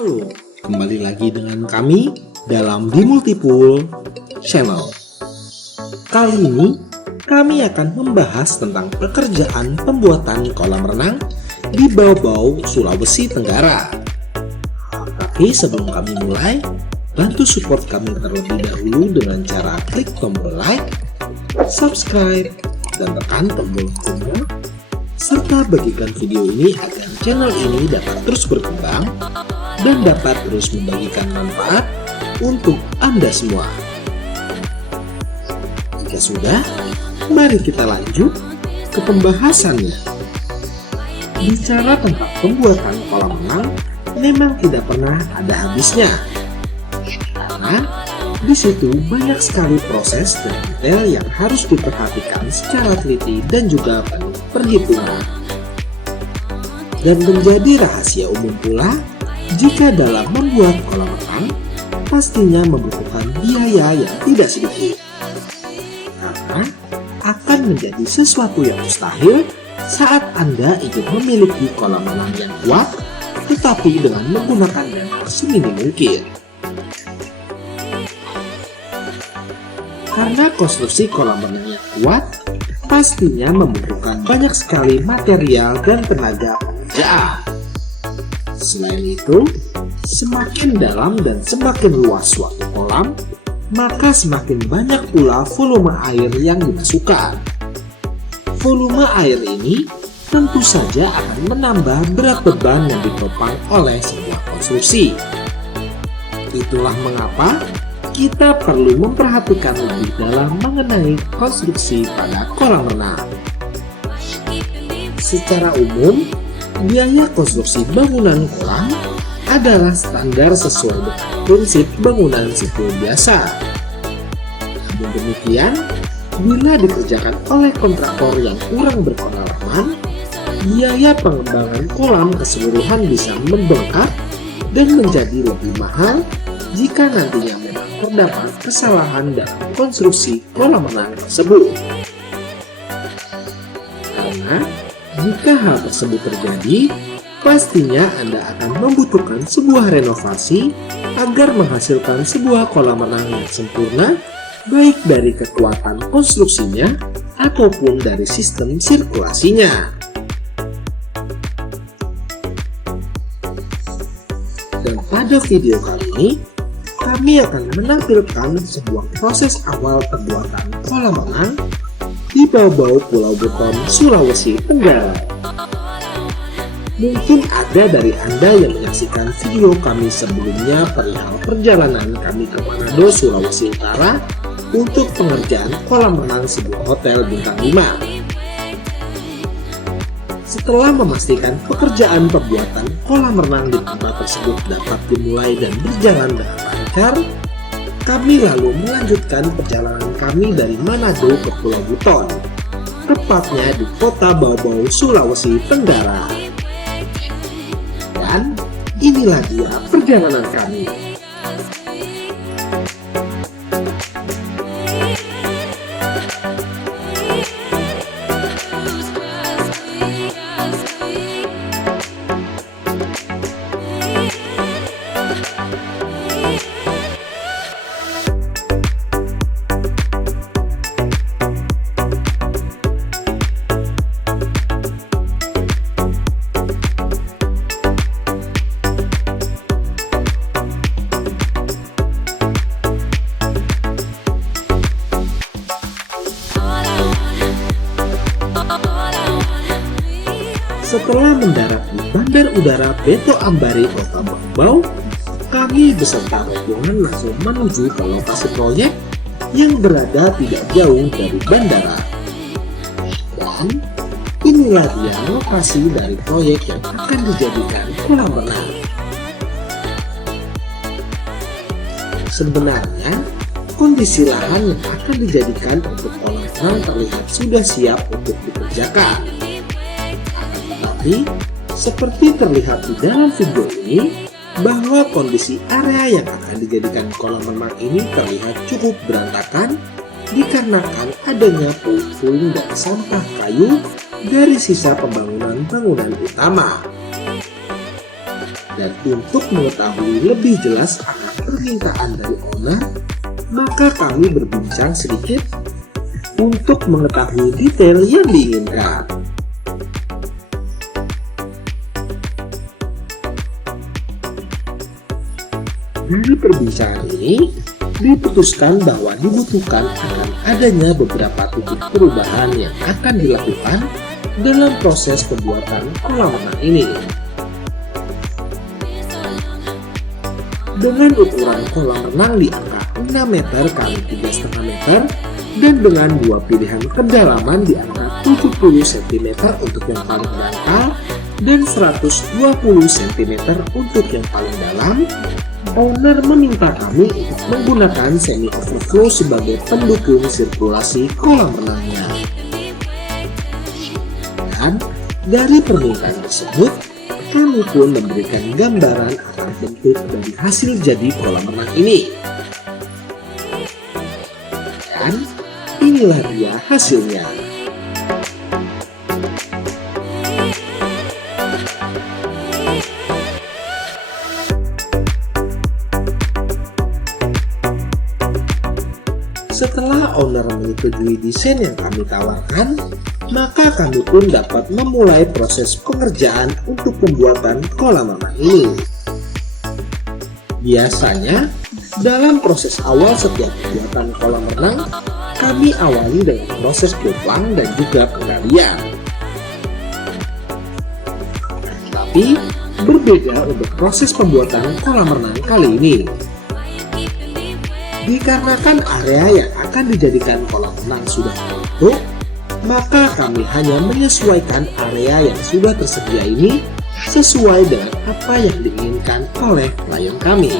Halo, kembali lagi dengan kami dalam di Multipool Channel. Kali ini kami akan membahas tentang pekerjaan pembuatan kolam renang di Bau-Bau, Sulawesi Tenggara. Tapi sebelum kami mulai, bantu support kami terlebih dahulu dengan cara klik tombol like, subscribe, dan tekan tombol loncengnya, serta bagikan video ini agar channel ini dapat terus berkembang dan dapat terus membagikan manfaat untuk Anda semua. Jika sudah, mari kita lanjut ke pembahasannya. Bicara tentang pembuatan kolam renang memang tidak pernah ada habisnya, karena di situ banyak sekali proses dan detail yang harus diperhatikan secara teliti dan juga penuh perhitungan. Dan menjadi rahasia umum pula, jika dalam membuat kolam renang, pastinya membutuhkan biaya yang tidak sedikit. Karena akan menjadi sesuatu yang mustahil saat Anda ingin memiliki kolam renang yang kuat, tetapi dengan menggunakan dana seminim mungkin. Karena konstruksi kolam renang yang kuat, pastinya membutuhkan banyak sekali material dan tenaga pekerjaan. Selain itu, semakin dalam dan semakin luas suatu kolam, maka semakin banyak pula volume air yang dimasukkan. Volume air ini tentu saja akan menambah berat beban yang ditopang oleh sebuah konstruksi. Itulah mengapa kita perlu memperhatikan lebih dalam mengenai konstruksi pada kolam renang. Secara umum, biaya konstruksi bangunan kolam adalah standar sesuai dengan prinsip bangunan sipil biasa. Namun demikian, bila dikerjakan oleh kontraktor yang kurang berpengalaman, biaya pengembangan kolam keseluruhan bisa membengkak dan menjadi lebih mahal jika nantinya memang terdapat kesalahan dalam konstruksi kolam renang tersebut. Karena jika hal tersebut terjadi, pastinya Anda akan membutuhkan sebuah renovasi agar menghasilkan sebuah kolam renang yang sempurna, baik dari kekuatan konstruksinya ataupun dari sistem sirkulasinya. Dan pada video kali ini, kami akan menampilkan sebuah proses awal pembuatan kolam renang di Bau-Bau, Pulau Buton, Sulawesi Tenggara. Mungkin ada dari Anda yang menyaksikan video kami sebelumnya perihal perjalanan kami ke Manado, Sulawesi Utara untuk pengerjaan kolam renang sebuah hotel bintang 5. Setelah memastikan pekerjaan pembuatan kolam renang di tempat tersebut dapat dimulai dan berjalan dengan lancar, kami lalu melanjutkan perjalanan kami dari Manado ke Pulau Buton, tepatnya di kota Bau-Bau, Sulawesi Tenggara. Dan inilah dia perjalanan kami. Setelah mendarat di Bandar Udara Beto Ambari, Kota Bau-Bau, kami beserta rombongan langsung menuju ke lokasi proyek yang berada tidak jauh dari bandara. Dan inilah dia lokasi dari proyek yang akan dijadikan kolam renang. Sebenarnya, kondisi lahan yang akan dijadikan untuk kolam renang terlihat sudah siap untuk dikerjakan. Tapi, seperti terlihat di dalam video ini, bahwa kondisi area yang akan dijadikan kolam renang ini terlihat cukup berantakan dikarenakan adanya puing-puing dan sampah kayu dari sisa pembangunan bangunan utama. Dan untuk mengetahui lebih jelas akan permintaan dari owner, maka kami berbincang sedikit untuk mengetahui detail yang diinginkan. Dari perbincangan ini, diputuskan bahwa dibutuhkan akan adanya beberapa titik perubahan yang akan dilakukan dalam proses pembuatan kolam renang ini. Dengan ukuran kolam renang di angka 6 meter x 3,5 meter dan dengan dua pilihan kedalaman di angka 70 cm untuk yang paling dangkal dan 120 cm untuk yang paling dalam, owner meminta kami untuk menggunakan semi overflow sebagai pendukung sirkulasi kolam renangnya. Dan dari permintaan tersebut, kami pun memberikan gambaran akan bentuk dari hasil jadi kolam renang ini. Dan inilah dia hasilnya. Setelah owner menyetujui desain yang kami tawarkan, maka kami pun dapat memulai proses pengerjaan untuk pembuatan kolam renang ini. Biasanya, dalam proses awal setiap pembuatan kolam renang, kami awali dengan proses puplang dan juga penggalian. Tapi, berbeda untuk proses pembuatan kolam renang kali ini. Dikarenakan area yang akan dijadikan kolam renang sudah terbentuk, maka kami hanya menyesuaikan area yang sudah tersedia ini sesuai dengan apa yang diinginkan oleh klien kami.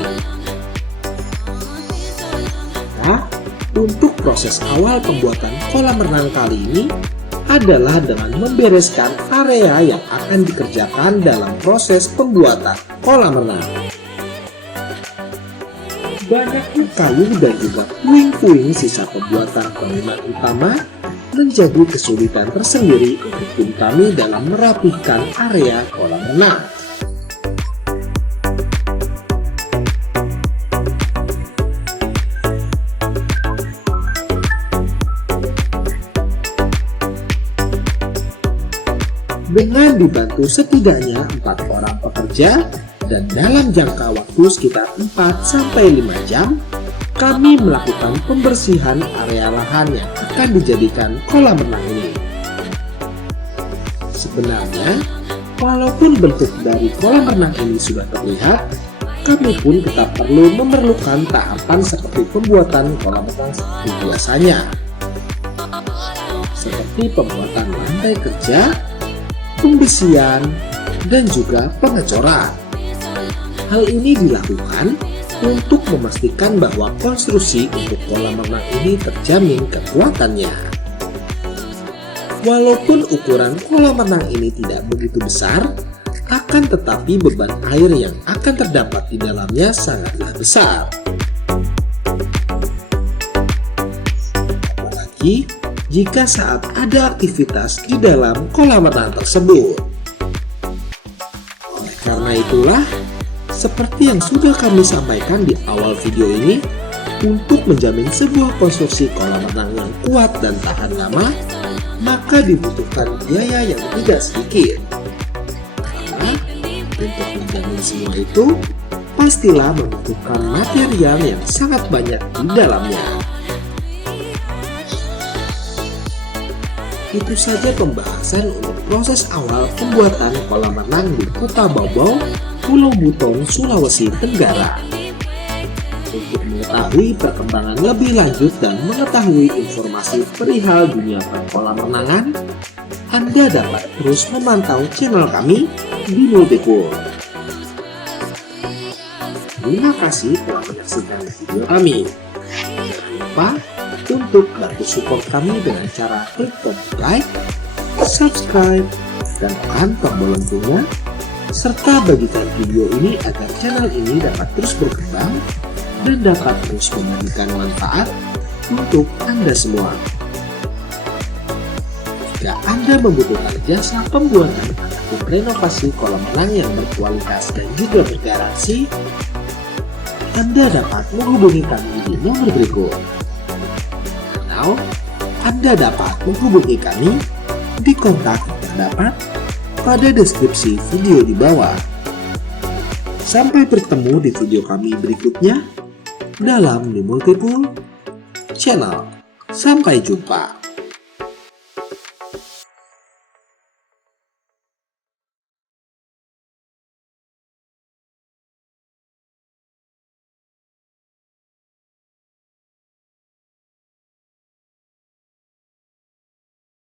Nah, untuk proses awal pembuatan kolam renang kali ini adalah dengan membereskan area yang akan dikerjakan dalam proses pembuatan kolam renang. Banyaknya kayu dan juga puing-puing sisa pembuatan bangunan utama menjadi kesulitan tersendiri untuk tim kami dalam merapihkan area kolam renang. Dengan dibantu setidaknya 4 orang pekerja, dan dalam jangka waktu sekitar 4-5 jam, kami melakukan pembersihan area lahan yang akan dijadikan kolam renang ini. Sebenarnya, walaupun bentuk dari kolam renang ini sudah terlihat, kami pun tetap memerlukan tahapan seperti pembuatan kolam renang seperti biasanya. Seperti pembuatan lantai kerja, pembersihan, dan juga pengecoran. Hal ini dilakukan untuk memastikan bahwa konstruksi untuk kolam renang ini terjamin kekuatannya. Walaupun ukuran kolam renang ini tidak begitu besar, akan tetapi beban air yang akan terdapat di dalamnya sangatlah besar. Apalagi jika saat ada aktivitas di dalam kolam renang tersebut. Oleh karena itulah, seperti yang sudah kami sampaikan di awal video ini, untuk menjamin sebuah konstruksi kolam renang yang kuat dan tahan lama, maka dibutuhkan biaya yang tidak sedikit. Karena untuk menjamin semua itu, pastilah membutuhkan material yang sangat banyak di dalamnya. Itu saja pembahasan untuk proses awal pembuatan kolam renang di Kota Baubau, Pulau Buton, Sulawesi Tenggara. Untuk mengetahui perkembangan lebih lanjut dan mengetahui informasi perihal dunia perkolam renangan, Anda dapat terus memantau channel kami di Multipool. Terima kasih telah menyaksikan video kami. Jangan lupa untuk bantu support kami dengan cara klik tombol like, subscribe, dan tekan tombol loncengnya, serta bagikan video ini agar channel ini dapat terus berkembang dan dapat terus memberikan manfaat untuk Anda semua. Jika Anda membutuhkan jasa pembuatan ataupun renovasi kolam renang yang berkualitas dan juga bergaransi, Anda dapat menghubungi kami di nomor berikut. Atau Anda dapat menghubungi kami di kontak yang terdapat pada deskripsi video di bawah. Sampai bertemu di video kami berikutnya dalam The Multipool Channel. Sampai jumpa.